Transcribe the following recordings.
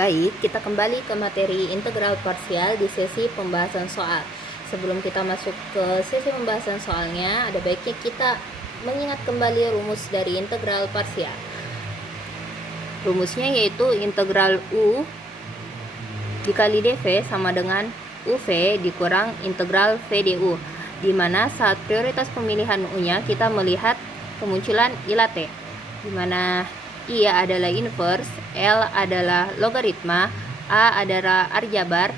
Baik, kita kembali ke materi integral parsial di sesi pembahasan soal. Sebelum kita masuk ke sesi pembahasan soalnya, ada baiknya kita mengingat kembali rumus dari integral parsial. Rumusnya yaitu integral U dikali dv sama dengan UV dikurang integral V du, di mana saat prioritas pemilihan U-nya kita melihat kemunculan ILA T, di mana I adalah inverse, L adalah logaritma, A adalah aljabar,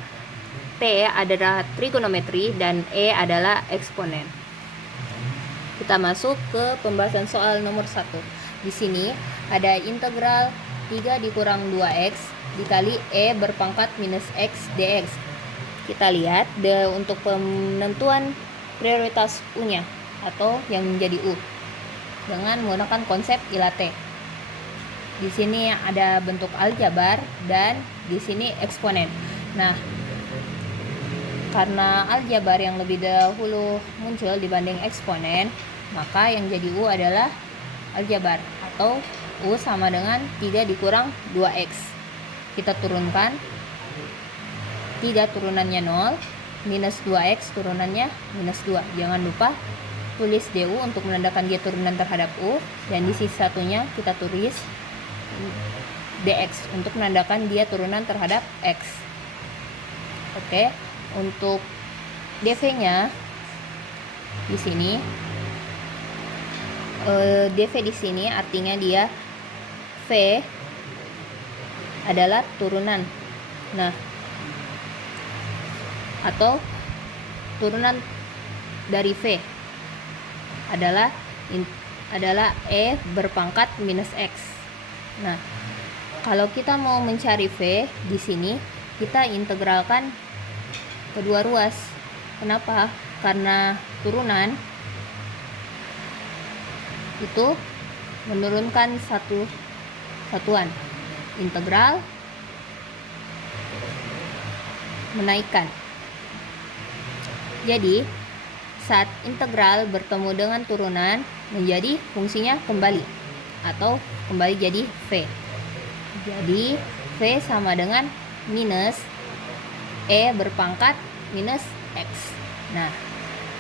T adalah trigonometri, dan E adalah eksponen. Kita masuk ke pembahasan soal nomor 1. Di sini ada integral 3 dikurang 2x dikali E berpangkat minus x dx. Kita lihat untuk penentuan prioritas U-nya atau yang menjadi U dengan menggunakan konsep ILA T. Di sini ada bentuk aljabar dan di sini eksponen. Nah, karena aljabar yang lebih dahulu muncul dibanding eksponen, maka yang jadi U adalah aljabar atau U sama dengan 3 dikurang 2x. Kita turunkan 3 turunannya 0, minus 2x turunannya minus 2. Jangan lupa tulis du untuk menandakan dia turunan terhadap U, dan di sisi satunya kita tulis dx untuk menandakan dia turunan terhadap x. Oke, untuk dv-nya di sini dv di sini artinya dia v adalah turunan. Nah, atau turunan dari v adalah e berpangkat minus x. Nah, kalau kita mau mencari V di sini, kita integralkan kedua ruas. Kenapa? Karena turunan itu menurunkan satu satuan. Integral menaikkan. Jadi, saat integral bertemu dengan turunan menjadi fungsinya kembali atau kembali jadi V. Jadi V sama dengan minus E berpangkat minus X. Nah,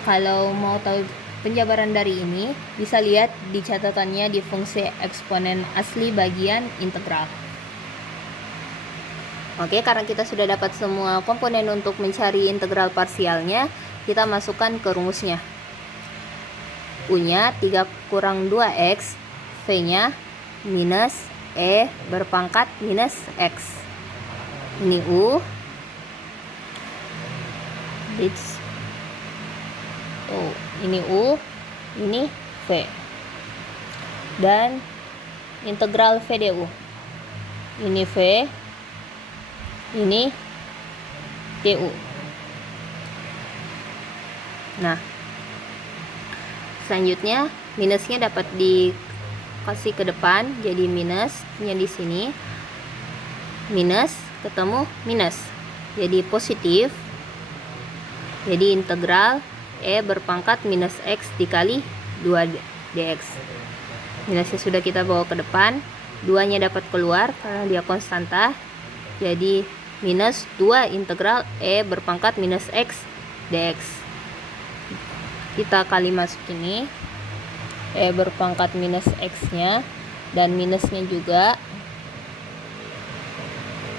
kalau mau tahu penjabaran dari ini, bisa lihat di catatannya di fungsi eksponen asli bagian integral. Oke, karena kita sudah dapat semua komponen untuk mencari integral parsialnya, kita masukkan ke rumusnya. U-nya 3 kurang 2x, V-nya minus E berpangkat minus X. Ini U. Ini U, ini V. Dan integral V du. Ini V, ini du. Nah, selanjutnya minusnya dapat dikasih ke depan, jadi minusnya di sini minus ketemu minus, jadi positif. Jadi integral E berpangkat minus X dikali 2 dx. Minusnya sudah kita bawa ke depan, 2-nya dapat keluar karena dia konstanta. Jadi minus 2 integral E berpangkat minus X dx. Kita kali masuk ini E berpangkat minus X-nya dan minusnya juga.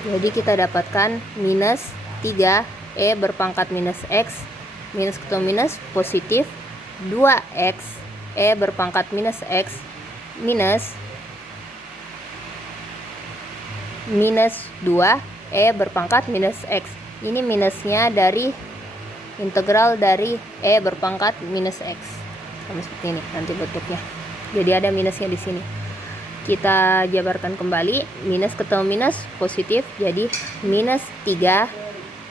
Jadi kita dapatkan minus 3 E berpangkat minus X, minus ketemu minus positif 2X E berpangkat minus X minus 2 E berpangkat minus X. Ini minusnya dari integral dari E berpangkat minus X. Sama seperti ini nanti bentuknya. Jadi ada minusnya di sini. Kita jabarkan kembali, minus ketemu minus positif, jadi minus 3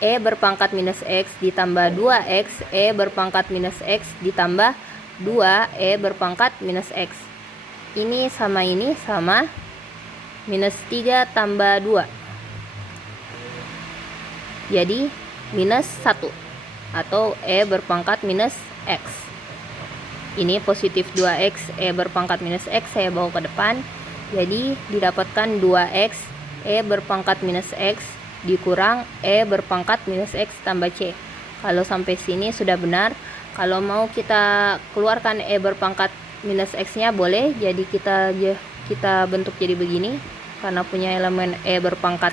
E berpangkat minus X ditambah 2X E berpangkat minus X ditambah 2 E berpangkat minus X. Ini sama minus 3 tambah 2. Jadi minus 1 atau E berpangkat minus X. Ini positif 2X E berpangkat minus X saya bawa ke depan. Jadi didapatkan 2X E berpangkat minus X dikurang E berpangkat minus X tambah C. Kalau sampai sini sudah benar. Kalau mau kita keluarkan E berpangkat minus X-nya boleh, jadi kita bentuk jadi begini. Karena punya elemen E berpangkat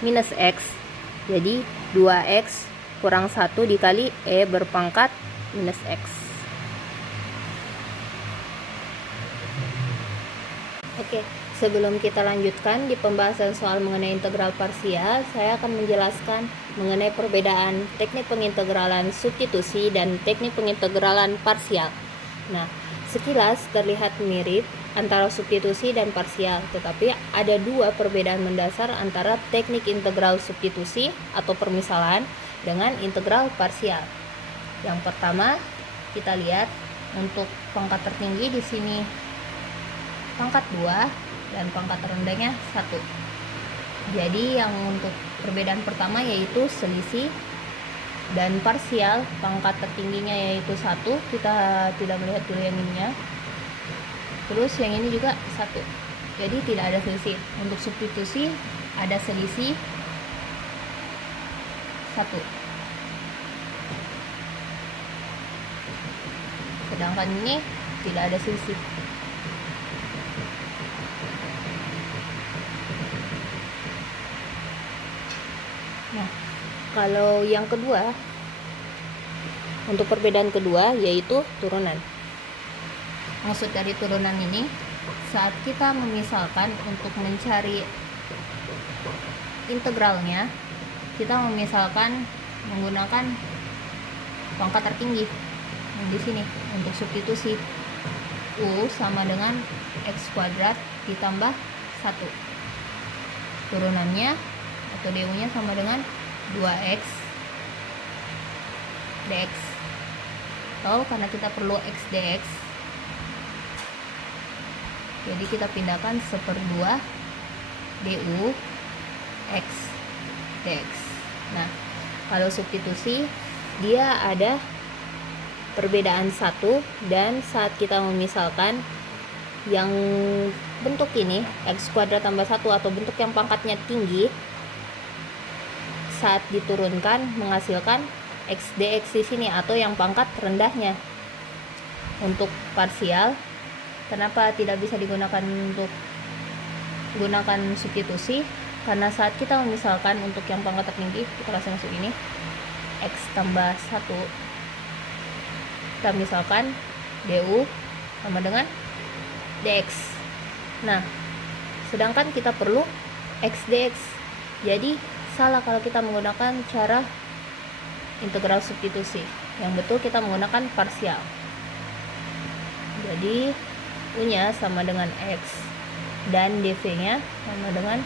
minus X, jadi 2X kurang 1 dikali E berpangkat minus X. Oke, sebelum kita lanjutkan di pembahasan soal mengenai integral parsial, saya akan menjelaskan mengenai perbedaan teknik pengintegralan substitusi dan teknik pengintegralan parsial. Nah, sekilas terlihat mirip antara substitusi dan parsial, tetapi ada dua perbedaan mendasar antara teknik integral substitusi atau permisalan dengan integral parsial. Yang pertama, kita lihat untuk pangkat tertinggi di sini pangkat 2 dan pangkat terendahnya 1. Jadi yang untuk perbedaan pertama yaitu selisih, dan parsial pangkat tertingginya yaitu 1, kita tidak melihat dulu yang ininya. Terus yang ini juga 1, jadi tidak ada selisih. Untuk substitusi ada selisih 1, sedangkan ini tidak ada selisih. Nah, kalau yang kedua, untuk perbedaan kedua yaitu turunan. Maksud dari turunan ini, saat kita memisalkan untuk mencari integralnya, kita memisalkan menggunakan pangkat tertinggi di sini. Untuk substitusi, U sama dengan X kuadrat ditambah 1. Turunannya atau du nya sama dengan 2x dx, atau karena kita perlu x dx, jadi kita pindahkan 1/2 du x dx. Nah, kalau substitusi dia ada perbedaan 1, dan saat kita memisalkan yang bentuk ini x kuadrat tambah 1 atau bentuk yang pangkatnya tinggi, saat diturunkan menghasilkan x dx di sini atau yang pangkat rendahnya. Untuk parsial, kenapa tidak bisa digunakan untuk gunakan substitusi? Karena saat kita memisalkan untuk yang pangkat tertinggi, kita kasih masuk ini x tambah 1, kita misalkan du sama dengan dx. Nah, sedangkan kita perlu x dx, jadi salah kalau kita menggunakan cara integral substitusi. Yang betul kita menggunakan parsial. Jadi U nya sama dengan X, dan dv nya sama dengan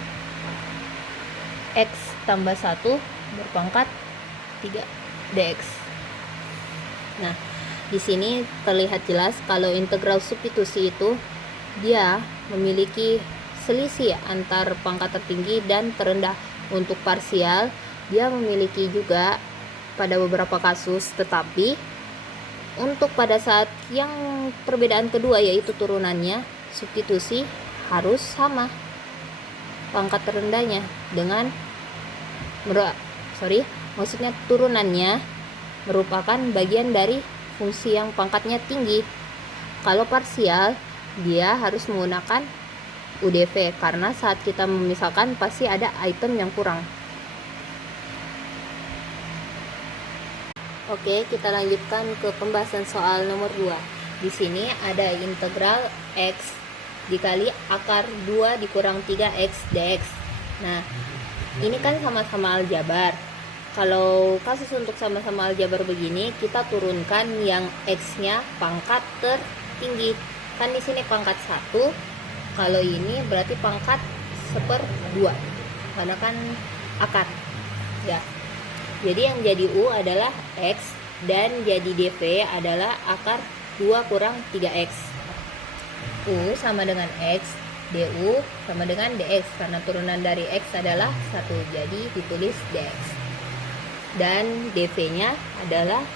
X tambah 1 berpangkat 3 dx. Nah, di sini terlihat jelas kalau integral substitusi itu dia memiliki selisih antar pangkat tertinggi dan terendah. Untuk parsial dia memiliki juga pada beberapa kasus, tetapi untuk pada saat yang perbedaan kedua yaitu turunannya, substitusi harus sama pangkat terendahnya dengan maksudnya turunannya merupakan bagian dari fungsi yang pangkatnya tinggi. Kalau parsial dia harus menggunakan UDV, karena saat kita memisahkan pasti ada item yang kurang. Oke, kita lanjutkan ke pembahasan soal nomor 2. Di sini ada integral X dikali akar 2 dikurang 3X dx. Nah, ini kan sama-sama aljabar. Kalau kasus untuk sama-sama aljabar begini, kita turunkan yang X-nya pangkat tertinggi. Kan di sini pangkat 1. Kalau ini berarti pangkat 1/2, karena kan akar ya. Jadi yang jadi U adalah X, dan jadi dv adalah akar 2 kurang 3X. U sama dengan X, du sama dengan dx, karena turunan dari X adalah 1, jadi ditulis dx. Dan dv nya adalah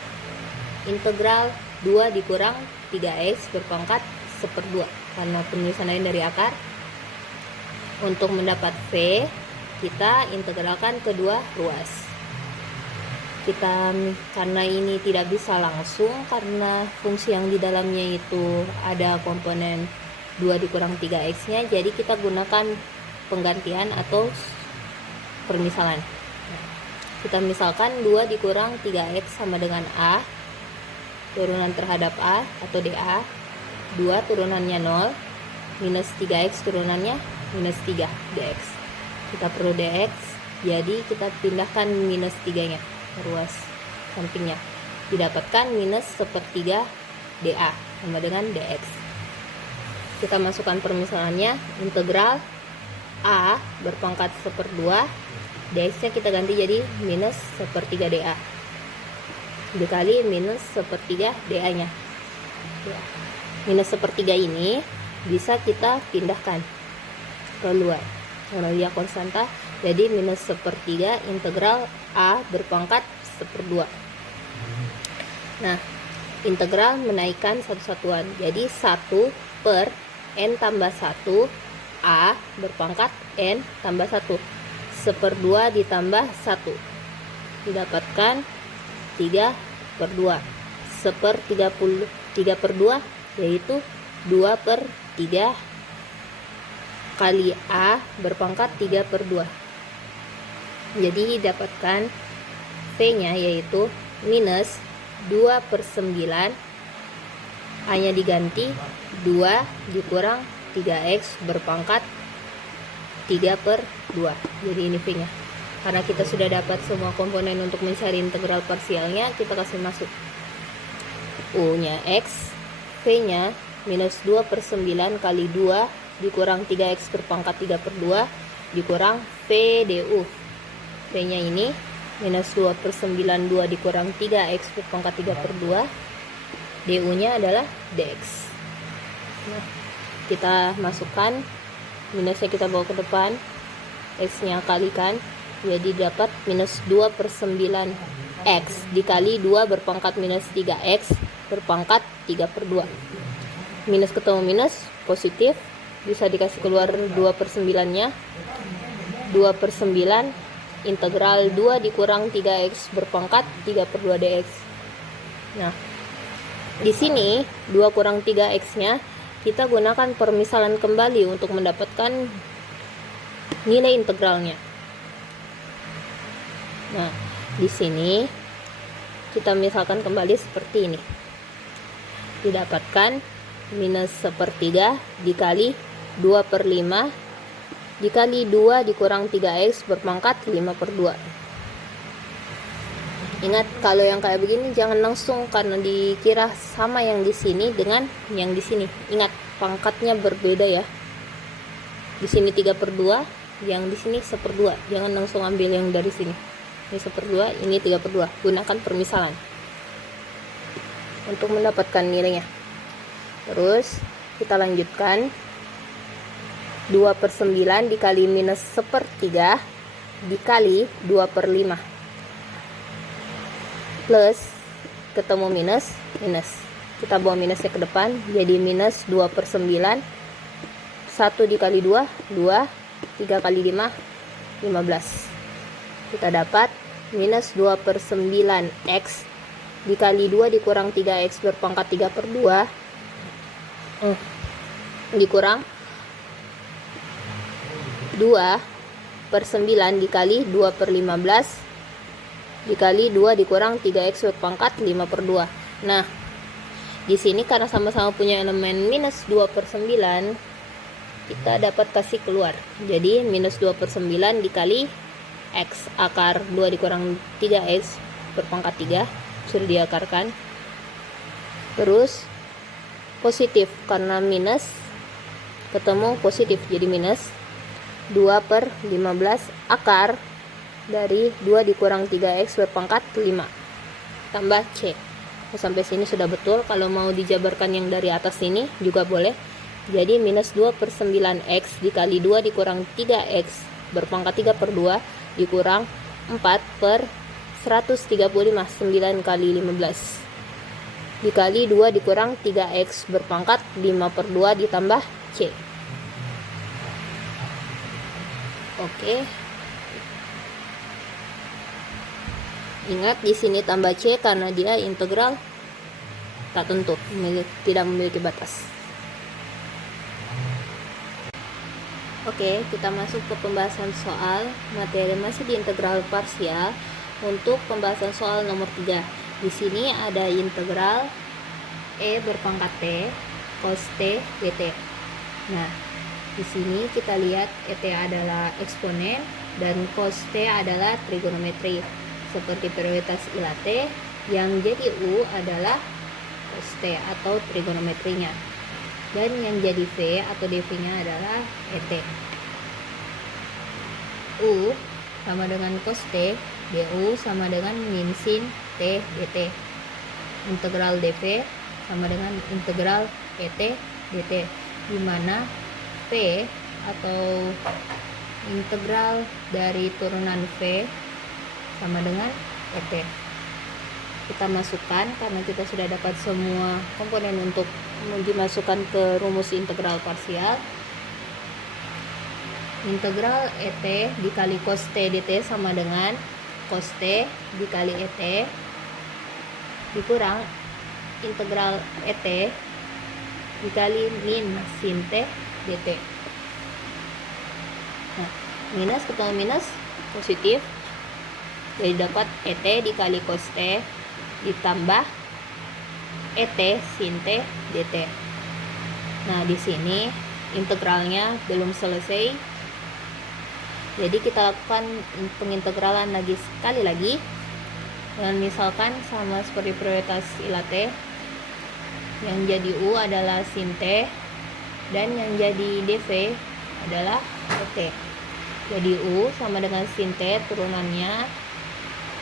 integral 2 dikurang 3X berpangkat 1/2, karena penulisan lain dari akar. Untuk mendapat V, kita integralkan kedua ruas. Karena ini tidak bisa langsung, karena fungsi yang di dalamnya itu ada komponen 2 dikurang 3x nya, jadi kita gunakan penggantian atau permisalan. Kita misalkan 2 dikurang 3x sama dengan A, turunan terhadap A atau dA, 2 turunannya 0, minus 3x turunannya minus 3 dx. Kita perlu dx, jadi kita pindahkan minus 3 nya ke ruas sampingnya, didapatkan minus 1/3 dA sama dengan dx. Kita masukkan permisalannya, integral A berpangkat 1/2, dx nya kita ganti jadi minus 1/3 dA dikali minus 1/3 dA nya. Minus 1/3 ini bisa kita pindahkan keluar karena dia konstanta, jadi minus 1/3 integral A berpangkat 1/2. Nah, integral menaikkan satu satuan, jadi 1 per n tambah 1 A berpangkat n tambah 1, 1/2 ditambah 1, didapatkan 3/2, 3/2 yaitu 2/3 kali A berpangkat 3/2. Jadi dapatkan V nya yaitu minus 2/9, hanya diganti 2 dikurang 3x berpangkat 3/2. Jadi ini V nya. Karena kita sudah dapat semua komponen untuk mencari integral parsialnya, kita kasih masuk U nya X, V nya minus 2/9 kali 2 dikurang 3x berpangkat 3/2 dikurang V du. V nya ini minus 2/9, 2 dikurang 3x berpangkat 3/2, du nya adalah dx. Nah, kita masukkan, minusnya kita bawa ke depan, x nya kalikan, jadi dapat minus 2/9 x dikali 2 berpangkat minus 3x berpangkat 3/2. Minus ketemu minus, positif, bisa dikasih keluar 2/9 nya, 2/9 integral 2 dikurang 3x berpangkat 3/2 dx. Nah, di sini 2 kurang 3x nya kita gunakan permisalan kembali untuk mendapatkan nilai integralnya. Nah, di sini kita misalkan kembali seperti ini, didapatkan minus 1/3 dikali 2/5 dikali 2 dikurang 3x berpangkat 5/2. Ingat, kalau yang kayak begini jangan langsung, karena dikira sama yang di sini dengan yang di sini. Ingat, pangkatnya berbeda ya. Di sini 3/2, yang di sini 1/2. Jangan langsung ambil yang dari sini. Ini 1/2, ini 3/2. Gunakan permisalan untuk mendapatkan nilainya. Terus kita lanjutkan, 2/9 dikali minus 1/3 dikali 2/5 plus ketemu minus, kita bawa minusnya ke depan, jadi minus 2/9, 1 dikali 2, 2, 3 kali 5, 15. Kita dapat minus 2/9 x dikali 2 dikurang 3x berpangkat 3/2 dikurang 2/9 dikali 2/15 dikali 2 dikurang 3x berpangkat 5/2. Nah, di sini karena sama-sama punya elemen minus 2/9, kita dapat kasih keluar. Jadi minus 2/9 dikali x akar 2 dikurang 3x berpangkat 3, sudah diakarkan. Terus positif, karena minus ketemu positif, jadi minus 2/15 akar dari 2 dikurang 3x berpangkat 5 tambah c. Sampai sini sudah betul. Kalau mau dijabarkan yang dari atas ini juga boleh. Jadi minus 2/9x dikali 2 dikurang 3x berpangkat 3/2 dikurang 4/135, 9 kali 15 dikali 2 dikurang 3x berpangkat 5/2 ditambah c. Oke. Ingat di sini tambah C karena dia integral tak tentu, tidak memiliki batas. Oke, kita masuk ke pembahasan soal materi masih di integral parsial. Untuk pembahasan soal nomor 3. Di sini ada integral E berpangkat T cos T dt. Nah, di sini kita lihat ET adalah eksponen dan cos T adalah trigonometri. Seperti prioritas ilat T, yang jadi U adalah cos T atau trigonometrinya. Dan yang jadi V atau dV-nya adalah ET. U sama dengan cos T, du sama dengan min sin T dt. Integral dV sama dengan integral ET dt, di mana V atau integral dari turunan V sama dengan ET. Kita masukkan karena kita sudah dapat semua komponen untuk dimasukkan ke rumus integral parsial. Integral ET dikali cos T dt sama dengan cos T dikali ET dikurang integral ET dikali min sin T dt. Nah, minus ketemu minus positif, jadi dapat ET dikali cos T ditambah ET sin T dt. Nah, di sini integralnya belum selesai, jadi kita lakukan pengintegralan sekali lagi. Dan misalkan sama seperti prioritas ilat T, yang jadi U adalah sin T dan yang jadi dV adalah ET. Jadi U sama dengan sin T turunannya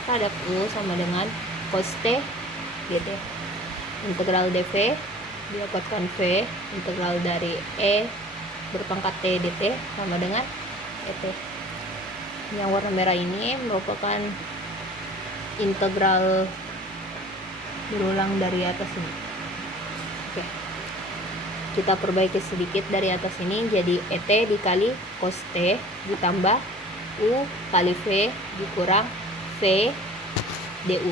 terhadap U sama dengan cos T dt. Integral dV didapatkan V integral dari E berpangkat T dt sama dengan ET. Yang warna merah ini merupakan integral berulang dari atas ini. Oke, kita perbaiki sedikit dari atas ini, jadi ET dikali cos T ditambah U kali V dikurang V du.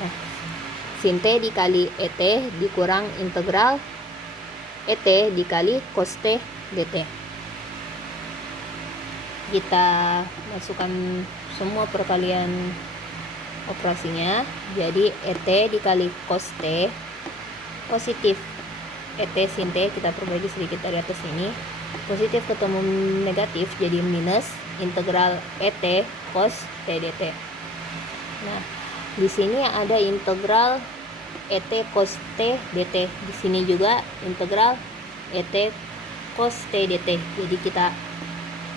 Nah, sin T dikali ET dikurang integral ET dikali cos T dt. Kita masukkan semua perkalian operasinya, jadi ET dikali cos T positif ET sin T, kita perbaiki sedikit dari atas ini, positif ketemu negatif jadi minus integral ET cos T dt. Nah, di sini ada integral ET cos T dt, di sini juga integral ET cos T dt. Jadi kita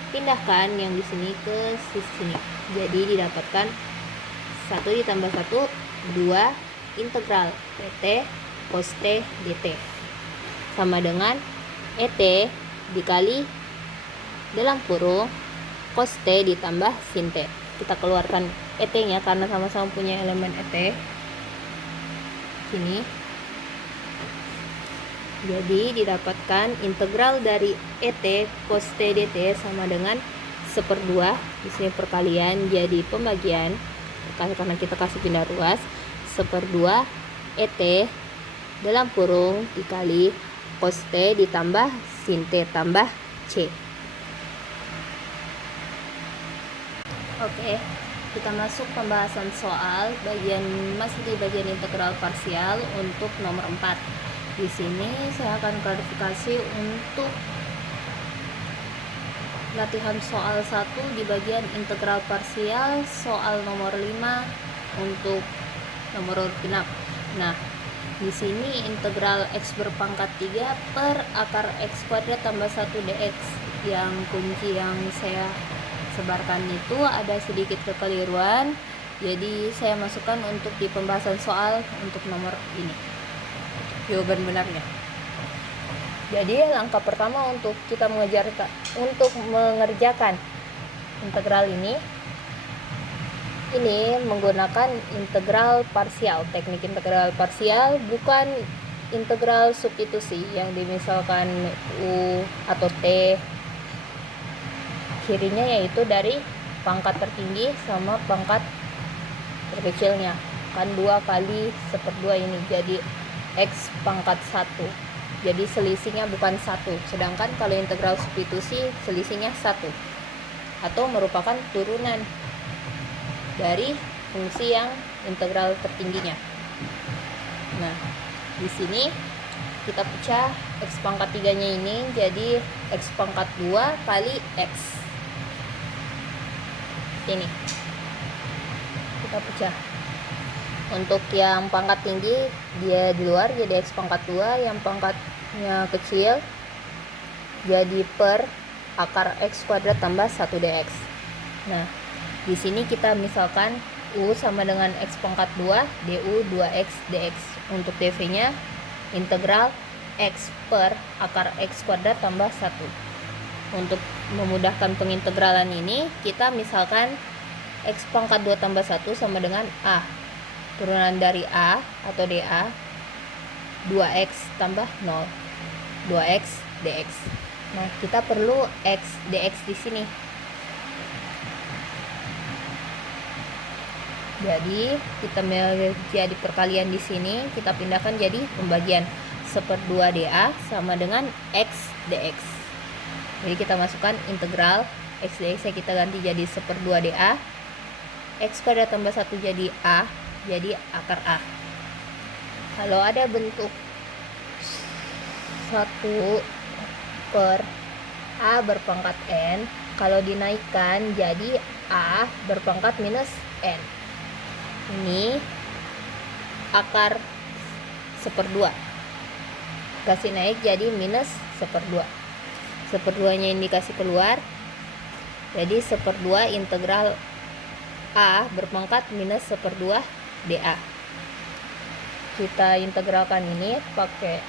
pindahkan yang di sini ke sini, jadi didapatkan 1 ditambah 1 2 integral ET cos T dt sama dengan ET dikali dalam kurung cos T ditambah sin T. Kita keluarkan ET nya karena sama-sama punya elemen ET sini. Jadi didapatkan integral dari ET cos T dt sama dengan 1/2. Di sini perkalian jadi pembagian karena kita kasih pindah ruas, 1/2 ET dalam kurung dikali cos T ditambah sin T tambah C. Oke, kita masuk pembahasan soal masih di bagian integral parsial untuk nomor 4. Di sini saya akan klarifikasi untuk latihan soal 1 di bagian integral parsial soal nomor 5 untuk nomor urut genap. Nah, di sini integral x berpangkat 3 per akar x kuadrat tambah 1 dx. Yang kunci yang saya sebarkan itu ada sedikit kekeliruan, jadi saya masukkan untuk di pembahasan soal untuk nomor ini jawaban benarnya. Jadi langkah pertama untuk kita mengerjakan integral ini menggunakan integral parsial, teknik integral parsial, bukan integral substitusi yang dimisalkan U atau T cirinya yaitu dari pangkat tertinggi sama pangkat terkecilnya. Kan 2 kali 1/2 ini jadi X pangkat 1. Jadi selisihnya bukan 1. Sedangkan kalau integral substitusi selisihnya 1. Atau merupakan turunan dari fungsi yang integral tertingginya. Nah, di sini kita pecah X pangkat 3-nya ini jadi X pangkat 2 kali X. Ini kita pecah. Untuk yang pangkat tinggi dia di luar jadi X pangkat 2, yang pangkatnya kecil jadi per akar X kuadrat tambah 1 dx. Nah, di sini kita misalkan U sama dengan X pangkat 2 du 2x dx. Untuk dv-nya integral X per akar X kuadrat tambah 1. Untuk memudahkan pengintegralan ini, kita misalkan X pangkat 2 tambah 1 sama dengan A. Turunan dari A atau dA 2x tambah 0. 2x dx. Nah, kita perlu x dx di sini. Jadi, kita menjadi perkalian di sini, kita pindahkan jadi pembagian. 1/2 dA sama dengan x dx. Jadi kita masukkan integral x dx nya kita ganti jadi 1/2 dA. X kuadrat tambah 1 jadi A, jadi akar A. Kalau ada bentuk 1 per A berpangkat N, kalau dinaikkan jadi A berpangkat minus N. Ini akar 1/2. Kasih naik jadi minus 1/2. 1/2-nya ini dikasih keluar. Jadi 1/2 integral A berpangkat minus 1/2 dA. Kita integralkan ini pakai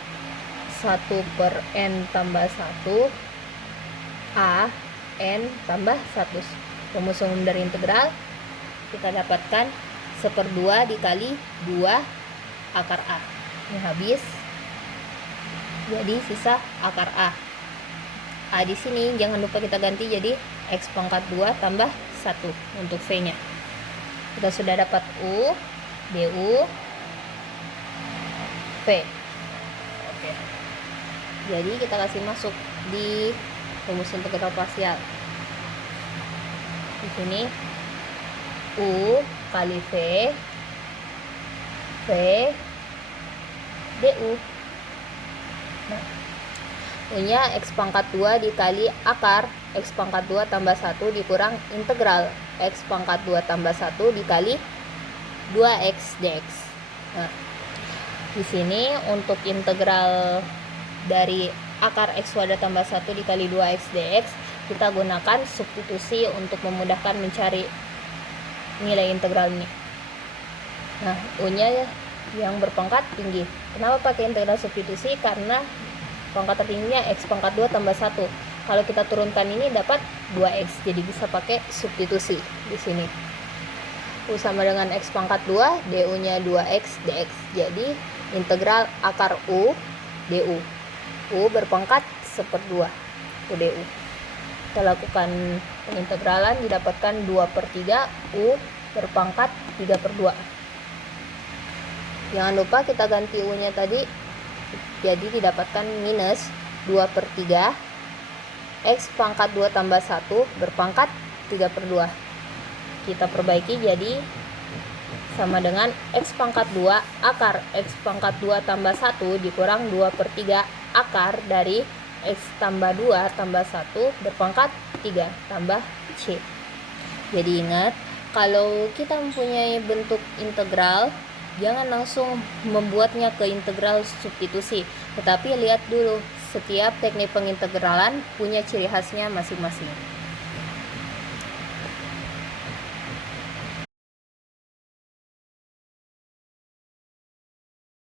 1 per N tambah 1 A N tambah 1. Rumus umum dari integral kita dapatkan 1/2 dikali 2 akar A. Ini habis. Jadi sisa akar A. A di sini jangan lupa kita ganti jadi X pangkat 2 tambah 1 untuk V-nya. Kita sudah dapat U, du, V. Oke. Jadi kita kasih masuk di rumus integral parsial. Di sini U kali V du. Nah, U-nya X pangkat 2 dikali akar X pangkat 2 tambah 1 dikurang integral X pangkat 2 tambah 1 dikali 2x dx. Nah, di sini untuk integral dari akar X kuadrat tambah 1 dikali 2x dx, kita gunakan substitusi untuk memudahkan mencari nilai integral ini. Nah, U-nya yang berpangkat tinggi. Kenapa pakai integral substitusi? Karena pangkat tertingginya X pangkat 2 tambah 1. Kalau kita turunkan ini dapat 2x, jadi bisa pakai substitusi di sini. U sama dengan X pangkat 2, du-nya 2x dx. Jadi integral akar U du. U berpangkat 1/2 U du. Kita lakukan pengintegralan, didapatkan 2/3 U berpangkat 3/2. Jangan lupa kita ganti U-nya tadi, jadi didapatkan minus 2/3 X pangkat 2 tambah 1 berpangkat 3/2. Kita perbaiki jadi sama dengan X pangkat 2 akar X pangkat 2 tambah 1 dikurang 2/3 akar dari X tambah 2 tambah 1 berpangkat 3 tambah C. Jadi ingat, kalau kita mempunyai bentuk integral, jangan langsung membuatnya ke integral substitusi, tetapi lihat dulu, setiap teknik pengintegralan punya ciri khasnya masing-masing.